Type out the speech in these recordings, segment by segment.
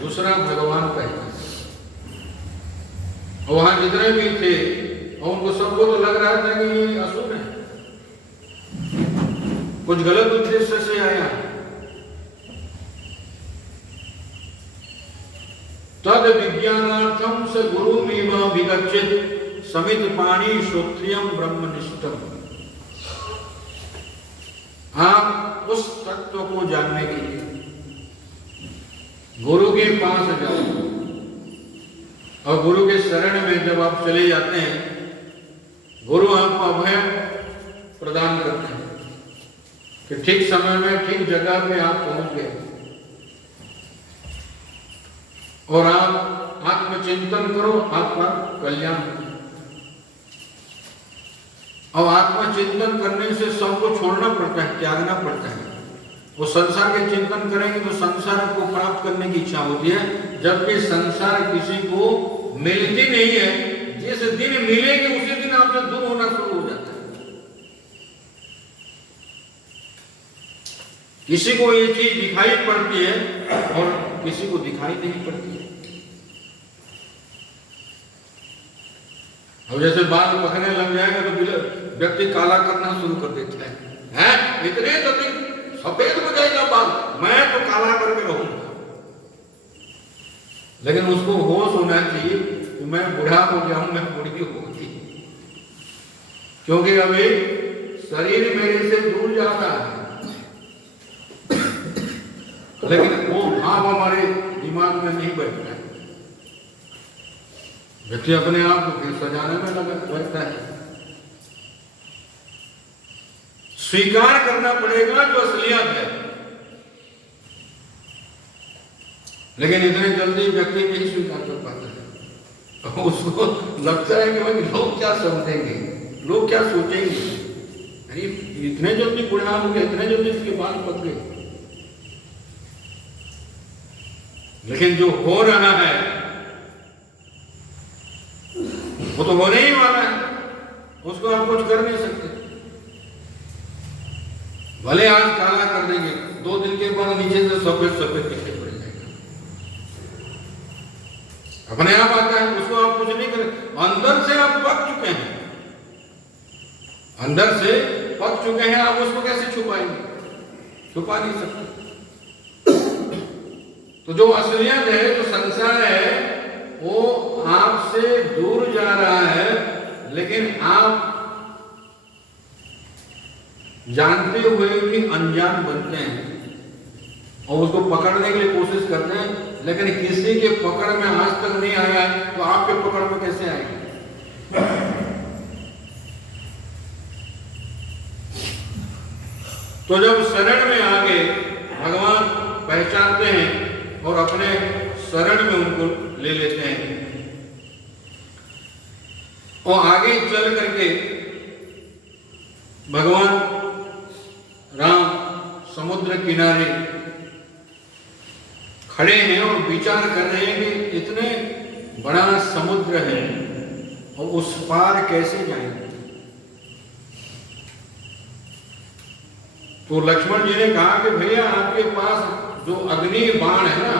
दूसरा भगवान पहला। वहां जितने भी थे और उनको सबको तो लग रहा था कि ये असुर है, कुछ गलत उद्देश्य से आया। तद विज्ञानार्थम स गुरुमेव विगच्छेत् समित पाणी श्रोत्रियम ब्रह्मनिष्ठम। आप उस तत्व को जानने के लिए गुरु के पास जाओ, और गुरु के शरण में जब आप चले जाते हैं, गुरु आपको अभय प्रदान करते हैं कि ठीक समय में ठीक जगह पे आप पहुंच गए और आप आत्मचिंतन करो, आपका कल्याण हो। और आत्मचिंतन करने से सबको छोड़ना पड़ता है, त्यागना पड़ता है। वो संसार के चिंतन करेंगे तो संसार को प्राप्त करने की इच्छा होती है, जबकि संसार किसी को मिलती नहीं है। जिस दिन मिलेगी उसी दिन आपसे दूर होना शुरू हो जाता है। किसी को ये चीज दिखाई पड़ती है और किसी को दिखाई नहीं पड़ती है। अब जैसे बाल पकने लग जाएगा तो व्यक्ति काला करना शुरू कर देता है, इतने जल्दी सफेद हो जाएगा बाल, मैं तो काला करके रहूंगा। लेकिन उसको होश होना चाहिए कि मैं बूढ़ा हो गया हूं, मैं बूढ़ी होगी, क्योंकि अभी शरीर मेरे से दूर जा रहा है, लेकिन वो भाव हमारे दिमाग में नहीं बैठता है। व्यक्ति अपने आप को फिर सजाने में लगता है। स्वीकार करना पड़ेगा जो असलियत है, लेकिन इतने जल्दी व्यक्ति नहीं स्वीकार कर पाता है। उसको लगता है कि भाई लोग क्या समझेंगे, लोग क्या सोचेंगे, इतने जल्दी बूढ़ा हो गया, इतने जल्दी इसके बाल पक गए। लेकिन जो हो रहा है वो तो होने ही वाला है, उसको आप कुछ कर नहीं सकते। भले आज काला कर देंगे, 2 दिन के बाद नीचे से सफेद सफेद दिखाई पड़ जाएगा, अपने आप आता है, उसको आप कुछ नहीं करें। अंदर से आप पक चुके हैं, अंदर से पक चुके हैं, आप उसको कैसे छुपाएंगे? छुपा नहीं सकते। तो जो असलियत है, जो संसार है, वो आपसे दूर जा रहा है, लेकिन आप जानते हुए भी अनजान बनते हैं और उसको पकड़ने के लिए कोशिश करते हैं, लेकिन किसी के पकड़ में आज तक नहीं आया है, तो आपके पकड़ में कैसे आएगा? तो जब शरण में आ गए, भगवान पहचानते हैं और अपने शरण में उनको ले लेते हैं, और आगे चल करके भगवान राम समुद्र किनारे खड़े हैं और विचार कर रहे हैं कि इतने बड़ा समुद्र है और उस पार कैसे जाएंगे। तो लक्ष्मण जी ने कहा कि भैया आपके पास जो अग्नि बाण है ना,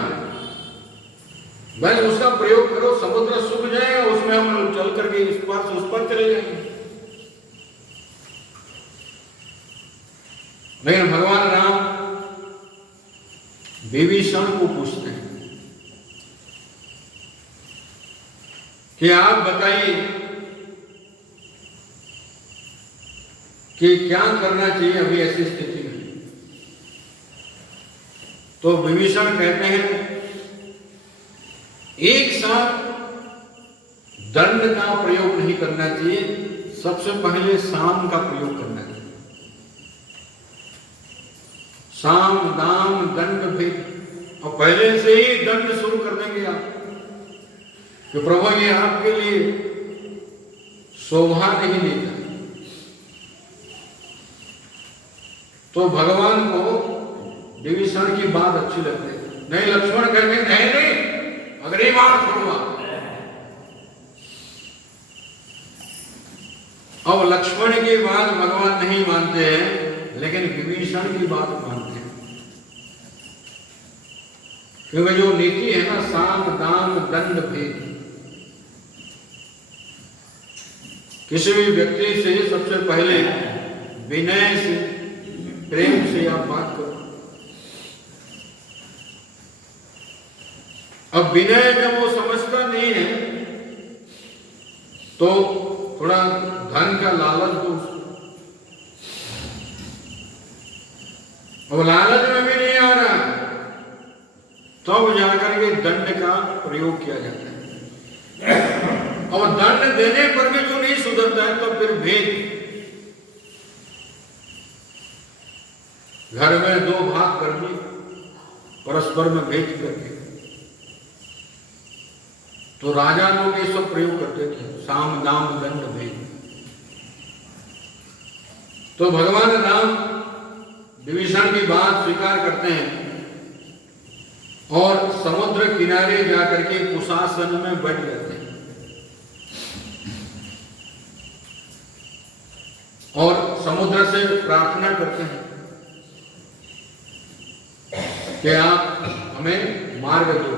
बस उसका प्रयोग करो, समुद्र सूख जाएगा, उसमें हम चल करके इस पार से उस पार चले जाएंगे। लेकिन भगवान राम विभीषण को पूछते हैं कि आप बताइए कि क्या करना चाहिए अभी ऐसी स्थिति में। तो विभीषण कहते हैं एक साथ दंड का प्रयोग नहीं करना चाहिए, सबसे पहले साम का प्रयोग करना चाहिए। साम दाम दंड भेद, और पहले से ही दंड शुरू कर देंगे आप कि प्रभु ये आपके लिए शोभा नहीं देता। तो भगवान को विभीषण की बात अच्छी लगती है। नहीं, लक्ष्मण कहते नहीं नहीं, अगली बार छोड़वा। अब लक्ष्मण की बात भगवान नहीं मानते हैं, लेकिन विभीषण की बात मानते हैं। क्योंकि जो नीति है ना, साम दाम दंड भेद, किसी भी व्यक्ति से सबसे पहले विनय से, प्रेम से आप बात करो। अब विनय जब वो समझता नहीं है तो थोड़ा धन का लालच दो उसको। अब लालच में भी नहीं आ रहा तब जाकर के दंड का प्रयोग किया जाता है। और दंड देने पर भी जो नहीं सुधरता है तो फिर भेद, घर में दो भाग कर दिए परस्पर में भेद करके, तो राजा लोग ये सब प्रयोग करते थे, साम दाम दंड भेद। तो भगवान राम विभीषण की बात स्वीकार करते हैं और समुद्र किनारे जाकर के कुशासन में बैठ जाते हैं और समुद्र से प्रार्थना करते हैं कि आप हमें मार्ग दो,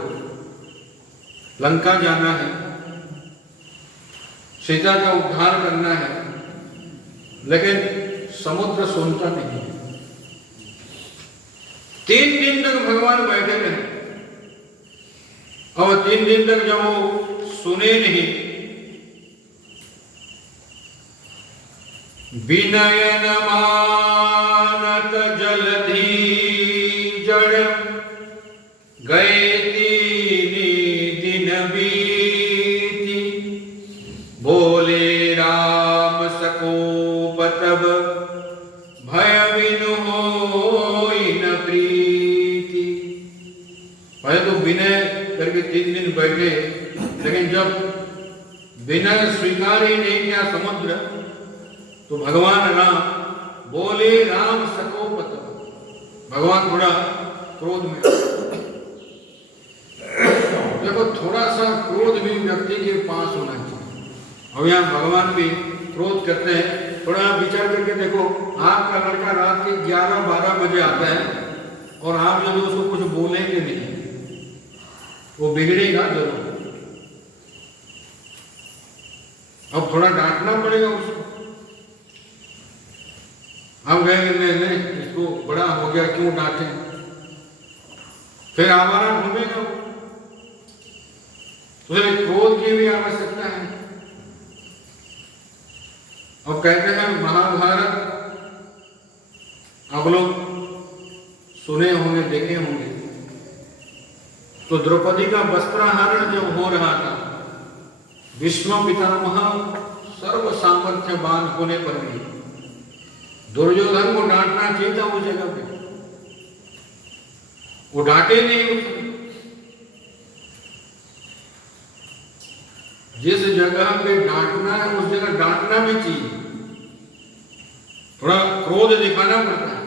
लंका जाना है, सीता का उद्धार करना है। लेकिन समुद्र सुनता नहीं है। 3 दिन तक भगवान बैठे रहे और 3 दिन तक जब वो सुने नहीं, विनयन मानत जलधि जड़ गए 3 दिन बीती, बोले राम सकोप तब भय बिनु होई न प्रीति। पहले तो विनय करके 3 दिन बैठे, लेकिन जब विनय स्वीकार ही नहीं किया समुद्र, तो भगवान राम बोले राम सकोप तब, भगवान थोड़ा क्रोध में। देखो थोड़ा सा क्रोध भी व्यक्ति के पास होना चाहिए। अब यहाँ भगवान भी क्रोध करते हैं। थोड़ा आप विचार करके देखो, आपका लड़का रात के 11-12 बजे आता है और आप यदि उसको कुछ बोलेंगे नहीं, वो बिगड़ेगा जरूर। अब थोड़ा डांटना पड़ेगा उसको। हम कहेंगे नहीं, इसको बड़ा हो गया क्यों डांटे, फिर आवारा घूमेगा। उसे क्रोध की भी आवश्यकता है। अब कहते हैं महाभारत आप लोग सुने होंगे, देखे होंगे, तो द्रौपदी का वस्त्रहरण जब हो रहा था, विष्णु पितामह सर्व सामर्थ्यवान होने पर भी दुर्योधन को डांटना चाहिए था उस जगह पे, वो डांटे नहीं। जिस जगह पे डांटना है उस जगह डांटना भी चाहिए, थोड़ा क्रोध दिखाना पड़ता है।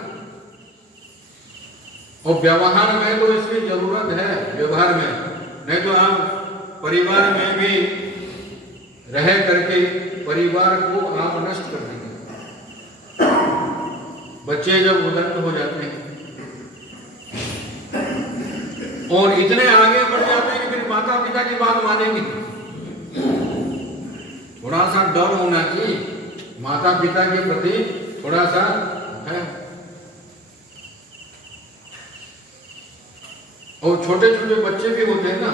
और व्यवहार में तो इसकी जरूरत है, व्यवहार में, नहीं तो आप परिवार में भी रह करके परिवार को आप नष्ट कर देंगे। बच्चे जब उदंड हो जाते हैं और इतने आगे बढ़ जाते हैं कि फिर माता पिता की बात मानेंगे। थोड़ा सा डर होना चाहिए माता पिता के प्रति, थोड़ा सा है। और छोटे छोटे बच्चे भी होते हैं ना,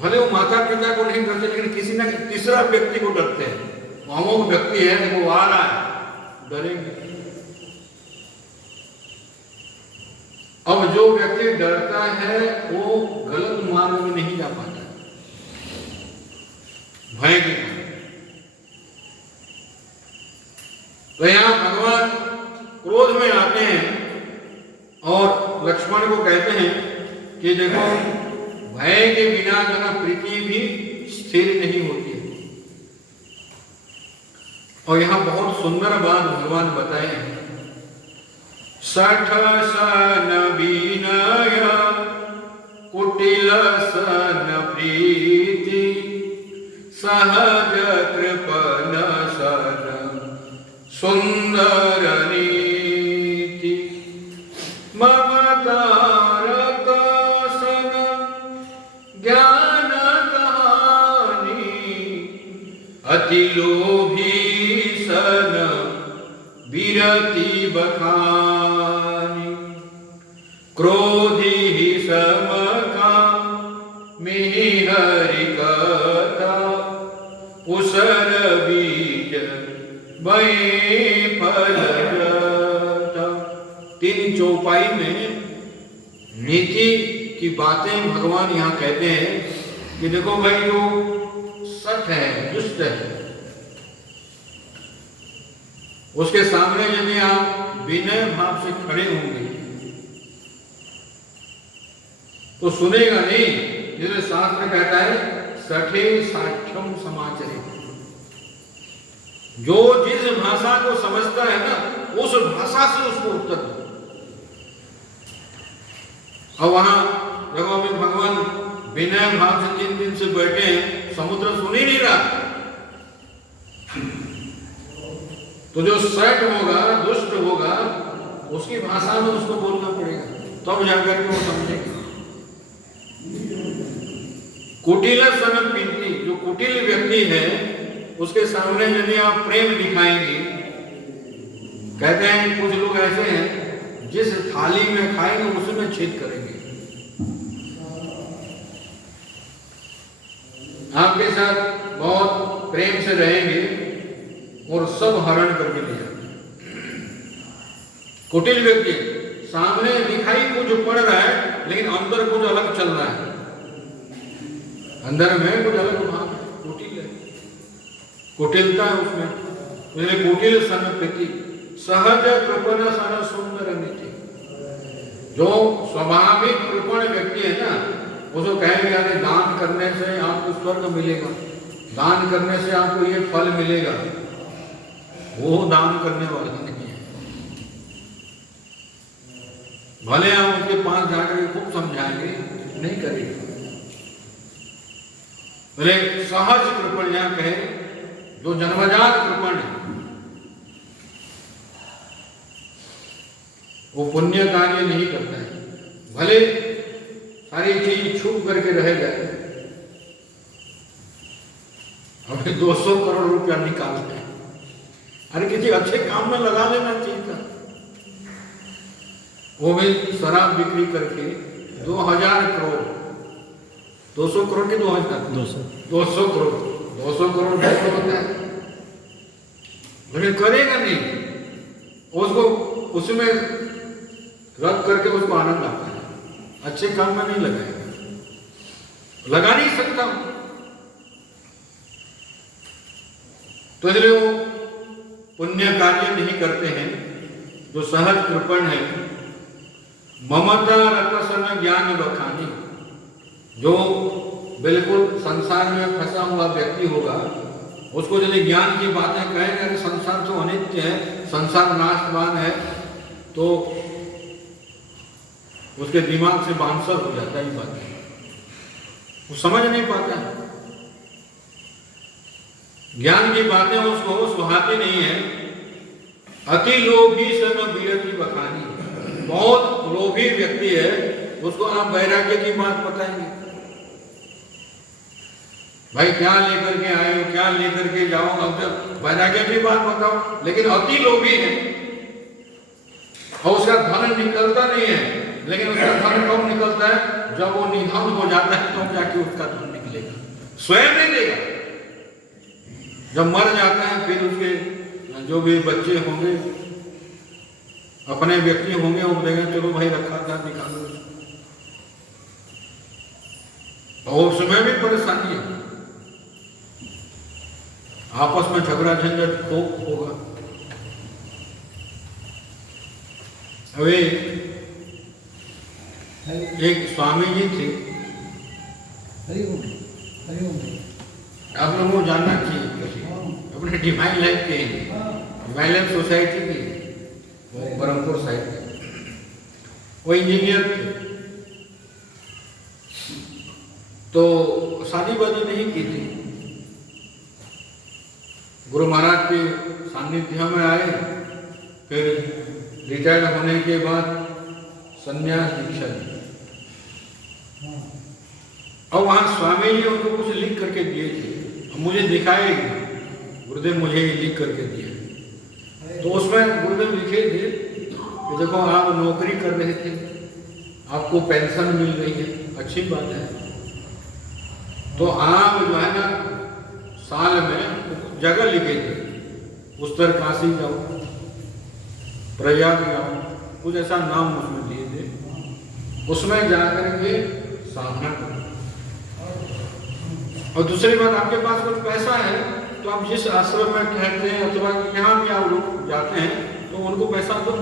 भले वो माता पिता को नहीं डरते, लेकिन किसी न तीसरा व्यक्ति को डरते हैं। अमुक व्यक्ति है, वो आ रहा है, डरेंगे। अब जो व्यक्ति डरता है वो गलत मार्ग में नहीं जा पाता, भय के कारण। तो यहां भगवान क्रोध में आते हैं और लक्ष्मण को कहते हैं कि देखो भय के बिना जो ना प्रीति भी स्थिर नहीं होती है। और यहां बहुत सुंदर बात भगवान बताए हैं, 60 सन विनय कुटिल सन प्रीति, सहज कृपन सन सुंदर नीति, ममता रत सन अति लोभी सन विरति बखानी, क्रोधी समकामी हरि कथा, उसर बीज वही फल जाता। तीन चौपाई में नीति की बातें भगवान यहाँ कहते हैं कि देखो भाई, जो सठ है, दुष्ट है, उसके सामने यदि आप विनय भाव से खड़े होंगे तो सुनेगा नहीं। जैसे शास्त्र कहता है सठे साठ्यम समाचरे, जो जिस भाषा को समझता है ना, उस भाषा से उसको उत्तर दो। और वहां देखो अभी भगवान विनय भाव से 3 दिन से बैठे हैं, समुद्र सुन ही नहीं रहा। तो जो सठ होगा, दुष्ट होगा, उसकी भाषा में उसको बोलना पड़ेगा, तब जाकर के वो समझेगा। कुटिल सन पीति, जो कुटिल व्यक्ति है, उसके सामने यदि आप प्रेम दिखाएंगे, कहते हैं कुछ लोग ऐसे हैं जिस थाली में खाएंगे उसमें छेद करेंगे। आपके साथ बहुत प्रेम से रहेंगे और सब हरण करके ले जाएंगे। कुटिल व्यक्ति सामने दिखाई कुछ पड़ रहा है, लेकिन अंदर कुछ अलग चल रहा है, अंदर में कुछ अलग भाव है, कुटिल है, कुटिलता है उसमें। कुटिल सन प्रीति सहज कृपण सन सुंदर नीति, जो स्वाभाविक कृपण व्यक्ति है ना, उसको कहेंगे अरे दान करने से आपको स्वर्ग मिलेगा, दान करने से आपको ये फल मिलेगा, वो दान करने वाला नहीं है। भले आप उसके पास जाकर खूब समझाएंगे, नहीं करेगा। बोले सहज कृपण, यहां कहे जो जन्मजात कृपण है, वो पुण्य कार्य नहीं करता है। भले सारी चीज छुप करके रह जाए, हमें 200 करोड़ रुपया निकालते हैं, अरे किसी अच्छे काम में लगा लेना चाहिए था। वो भी शराब बिक्री करके 2000 करोड़, 200 करोड़ के 200 करोड़ 200 करोड़ होता है, लेकिन करेगा नहीं, उसको उसमें रख करके उसको आनंद आता है, अच्छे काम में नहीं लगाएगा, लगा नहीं सकता। तो इसलिए वो पुण्य कार्य नहीं करते हैं, जो सहज कृपण है। ममता रतसन ज्ञान बखानी, जो बिल्कुल संसार में फंसा हुआ व्यक्ति होगा, उसको यदि ज्ञान की बातें कहेंगे, अरे संसार तो अनित्य है, संसार नाशवान है, तो उसके दिमाग से बांसर हो जाता है, बात वो समझ नहीं पाता है। ज्ञान की बातें उसको सुहाती नहीं है। अति लोभी सन विरति बखानी, बहुत लोभी व्यक्ति है, उसको आप वैराग्य की बात बताएंगे, भाई क्या लेकर के आए हो, क्या लेकर के जाओ, अब तक वैराग्य की बात बताओ, लेकिन अति लोभी है और उसका धन निकलता नहीं है। लेकिन उसका धन कब निकलता है? जब वो निधन हो जाता है तो जाके उसका धन निकलेगा, स्वयं नहीं देगा। जब मर जाता है फिर उसके जो भी बच्चे होंगे, अपने व्यक्ति होंगे, वो देंगे चलो भाई रखा था निकालो, और उसमें भी परेशानी है, आपस में झगड़ा झंझट खूब होगा। अभी एक स्वामी जी थे, आप लोगों को जानना चाहिए, अपने डिवाइन लाइफ के, डिवाइन लाइफ सोसाइटी की, वो बरमपुर साइड के, वो इंजीनियर थे। तो शादी वादी नहीं की थी, गुरु महाराज के सानिध्य में आए, फिर रिटायर्ड होने के बाद संन्यास दीक्षा दी, और वहां स्वामी जी उनको कुछ लिख करके दिए थे, मुझे दिखाए गुरुदेव मुझे ये लिख करके दिया। तो उसमें गुरुदेव लिखे थे कि देखो आप नौकरी कर रहे थे, आपको पेंशन मिल रही है, अच्छी बात है, तो आप जो है ना साल में जगह लिखे थे, उत्तरकाशी जाओ, प्रयाग जाओ, कुछ ऐसा नाम उसमें दिए थे, उसमें जाकर के साधना करो। और दूसरी बात, आपके पास कुछ पैसा है तो आप जिस आश्रम में ठहरते हैं अथवा जहाँ भी आप लोग जाते हैं तो उनको पैसा दो,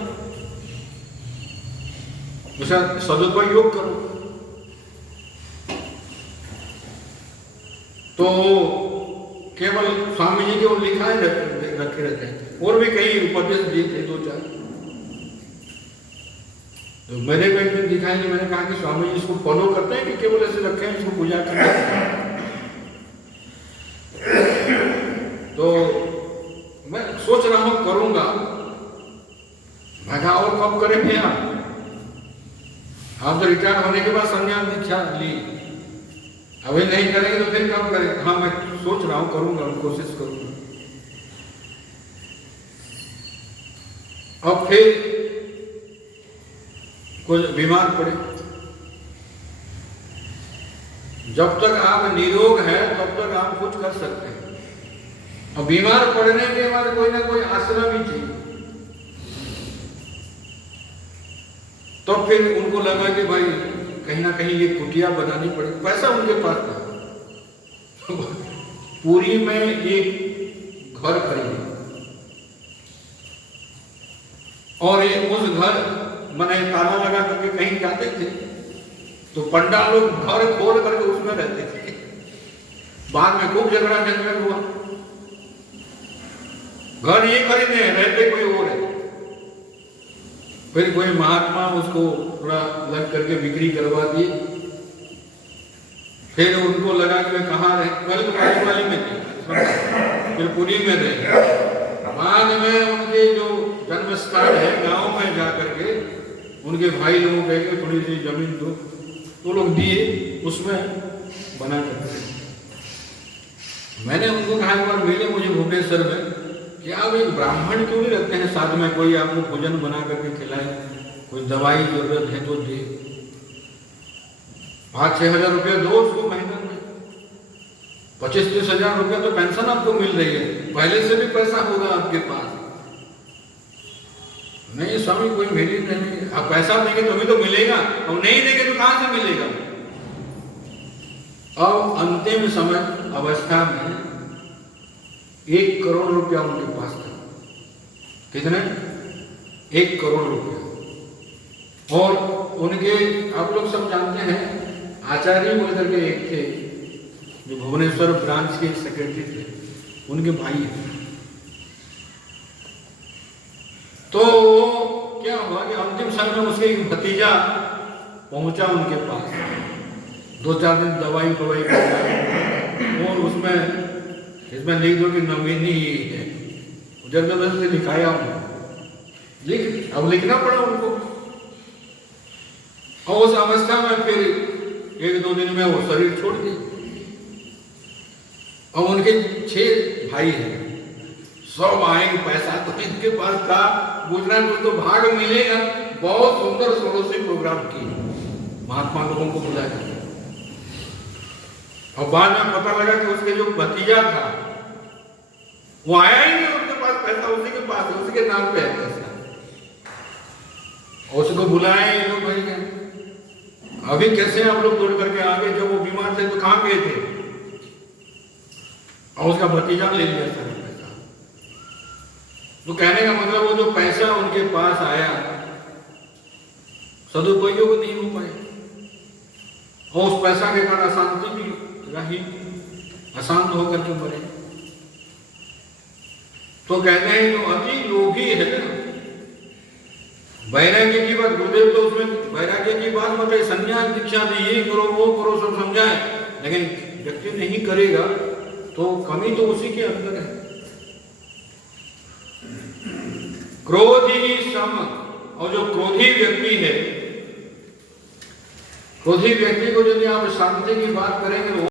उसका सदुपयोग करो। तो केवल स्वामी जी के वो लिखाए रखे रहते हैं, और भी कई उपदेश दिए थे 2-4। तो मेरे को एक दिन दिखाई नहीं, मैंने कहा कि स्वामी जी इसको फॉलो करते हैं कि केवल ऐसे रखे हैं, इसको पूजा करते हैं। तो मैं सोच रहा हूं करूंगा। मैं कहा और कब करेंगे आप तो रिटायर होने के बाद संन्यास दीक्षा ली, अभी नहीं करेंगे तो फिर कब करेंगे? हाँ मैं सोच रहा हूं, करूंगा, कोशिश करूंगा। अब फिर कुछ बीमार पड़े, जब तक आप निरोग है तब तक आप कुछ कर सकते हैं, और बीमार पड़ने के बाद कोई ना कोई आश्रम ही चाहिए। तो फिर उनको लगा कि भाई कहीं ना कहीं ये कुटिया बनानी पड़ेगी, पैसा उनके पास था। पुरी में एक घर खरीदे और ये उस घर मैंने ताला लगा करके कहीं जाते थे तो पंडाल लोग घर खोल करके उसमें रहते थे। बाद में खूब झगड़ा झंझट हुआ, घर ये खरीदे रहते कोई और है। फिर कोई महात्मा उसको थोड़ा लग करके बिक्री करवा दिए। फिर उनको लगा कि मैं कहाँ रहे, कल तो वाली में थे, फिर पुरी में रहे। बाद में उनके जो जन्म स्थान है गांव में जा करके उनके भाई लोगों कहे थोड़ी सी जमीन दो, तो लोग दिए, उसमें बना करके। मैंने उनको कहा एक बार मिले मुझे भुवनेश्वर में कि आप एक ब्राह्मण क्यों नहीं रखते हैं साथ में, कोई आपको भोजन बना करके खिलाए, कोई दवाई जरूरत है तो दे, 5-6 हजार रुपया दो उसको महीना में, 25-30 हजार रुपया तो पेंशन आपको मिल रही है, पहले से भी पैसा होगा आपके पास। नहीं स्वामी कोई मेरी नहीं, आप पैसा देंगे तो भी तो मिलेगा, और नहीं देंगे तो कहां से मिलेगा। अब अंतिम समय अवस्था में 1 करोड़ रुपया उनके पास था। कितने? 1 करोड़ रुपया। और उनके आप लोग सब जानते हैं आचार्य बोल करके एक थे जो भुवनेश्वर ब्रांच के सेक्रेटरी थे, उनके भाई हैं। तो क्या हुआ कि अंतिम समय में उसके एक भतीजा पहुंचा उनके पास, 2-4 दिन दवाई और उसमें इसमें लिख दो कि नवीनी ही है, जबरदस्ती लिखाया हूं, लिख, अब लिखना पड़ा उनको। और उस अवस्था में फिर 1-2 दिन में वो शरीर छोड़ दी। और उनके 6 भाई हैं, सब आएंगे, पैसा तो इनके पास था, गुजरात में तो भाग मिलेगा। बहुत सुंदर सोलोसी प्रोग्राम की, महात्मा लोगों को बुलाया। और बाद में पता लगा कि उसके जो भतीजा था वो आया ही नहीं, उसके पास पैसा उसी के पास है, उसी के नाम पे है पैसा। और उसको बुलाए ये लोग, भाई अभी कैसे आप लोग दौड़ करके आ गए, जब वो बीमार थे तो कहाँ गए थे? और उसका भतीजा ले लिया सारा पैसा। तो कहने का मतलब वो जो पैसा उनके पास आया सदुपयोग नहीं हो पाए, और उस पैसा के कारण अशांति भी रही, अशांत होकर के मरे। तो कहते हैं जो अति लोभी है ना, वैराग्य की बात, गुरुदेव तो उसमें वैराग्य की बात बताए, संन्यास दीक्षा दी, ये करो वो करो सब समझाए, लेकिन व्यक्ति नहीं करेगा तो कमी तो उसी के अंदर है। क्रोधी सम, और जो क्रोधी व्यक्ति है, क्रोधी व्यक्ति को यदि आप शांति की बात करेंगे